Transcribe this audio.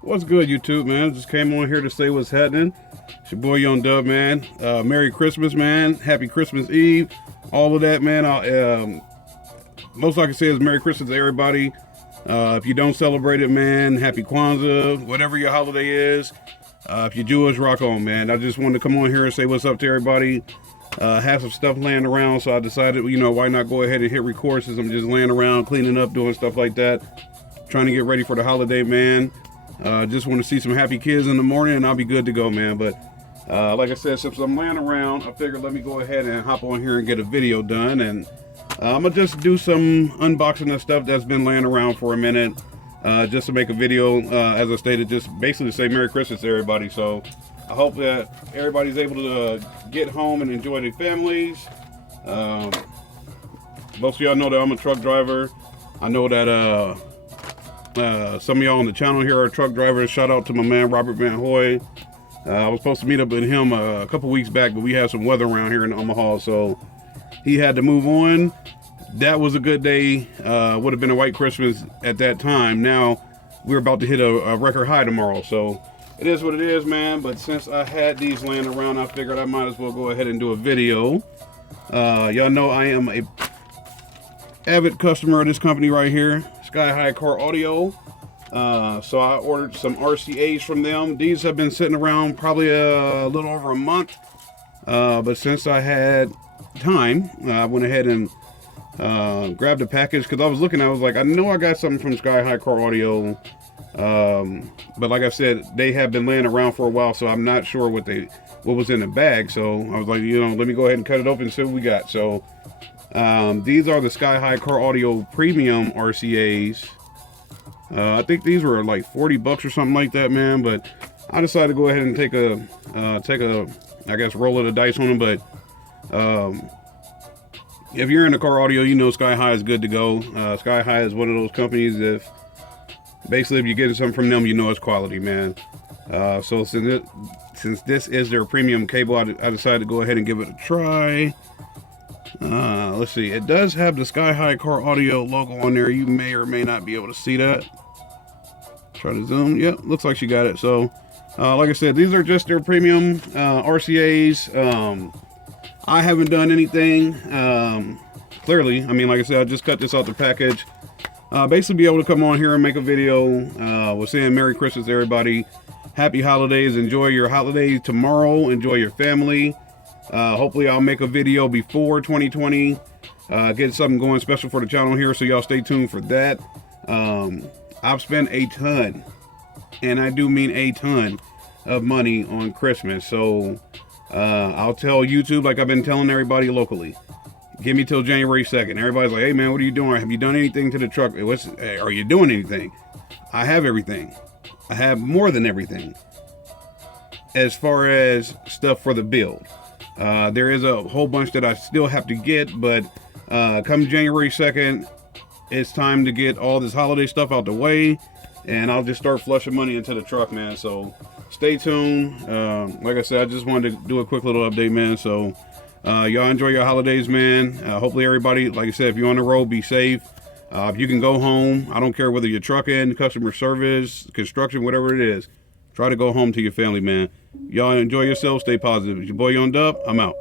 What's good, YouTube, man? Just came on here to say what's happening. It's your boy Young Dub, man. Merry Christmas, man. Happy Christmas Eve. All of that, man. Most I can say is Merry Christmas to everybody. If you don't celebrate it, man, Happy Kwanzaa, whatever your holiday is. If you're Jewish, rock on, man. I just wanted to come on here and say what's up to everybody. Have some stuff laying around, so I decided, why not go ahead and hit record since I'm just laying around, cleaning up, doing stuff like that. Trying to get ready for the holiday, man. Just want to see some happy kids in the morning and I'll be good to go, man. But like I said, since I'm laying around, I figured let me go ahead and hop on here and get a video done. And I'm going to just do some unboxing of stuff that's been laying around for a minute. Just to make a video, as I stated, just basically to say Merry Christmas to everybody. So I hope that everybody's able to get home and enjoy their families. Most of y'all know that I'm a truck driver. I know that some of y'all on the channel here are truck drivers. Shout out to my man Robert Van Hoy. I was supposed to meet up with him a couple weeks back, but we had some weather around here in Omaha, so he had to move on. That was a good day. Would have been a white Christmas at that time. Now we're about to hit a record high tomorrow, so it is what it is, man. But since I had these laying around, I figured I might as well go ahead and do a video. Y'all know I am a avid customer of this company right here, Sky High Car Audio. So I ordered some RCAs from them. These have been sitting around probably a little over a month. But since I had time, I went ahead and grabbed a package because I was looking, I was like, I know I got something from Sky High Car Audio. But like I said, they have been laying around for a while, so I'm not sure what was in the bag. So I was like, let me go ahead and cut it open and see what we got. So these are the Sky High Car Audio Premium RCAs. I think these were like 40 bucks or something like that, man. But I decided to go ahead and take a, I guess, roll of the dice on them. But if you're into car audio, Sky High is good to go. Sky High is one of those companies if you're getting something from them, it's quality, man. So since this is their premium cable, I decided to go ahead and give it a try. Let's see, it does have the Sky High Car Audio logo on there. You may or may not be able to see that. Try to zoom. Yep, looks like she got it. So like I said, these are just their premium RCAs. I haven't done anything, clearly. I mean, like I said, I just cut this out the package. Basically be able to come on here and make a video. We're saying Merry Christmas to everybody. Happy holidays. Enjoy your holidays tomorrow. Enjoy your family. Hopefully I'll make a video before 2020. Get something going special for the channel here, so y'all stay tuned for that. I've spent a ton, and I do mean a ton, of money on Christmas. So I'll tell YouTube, like I've been telling everybody locally, give me till January 2nd. Everybody's like, hey man, what are you doing? Have you done anything to the truck? Are you doing anything? I have everything. I have more than everything as far as stuff for the build. There is a whole bunch that I still have to get, but come January 2nd, it's time to get all this holiday stuff out the way, and I'll just start flushing money into the truck, man. So stay tuned. Like I said, I just wanted to do a quick little update, man. So y'all enjoy your holidays, man. Hopefully everybody, like I said, if you're on the road, be safe. If you can go home, I don't care whether you're trucking, customer service, construction, whatever it is. Try to go home to your family, man. Y'all enjoy yourselves. Stay positive. It's your boy Young Dub. I'm out.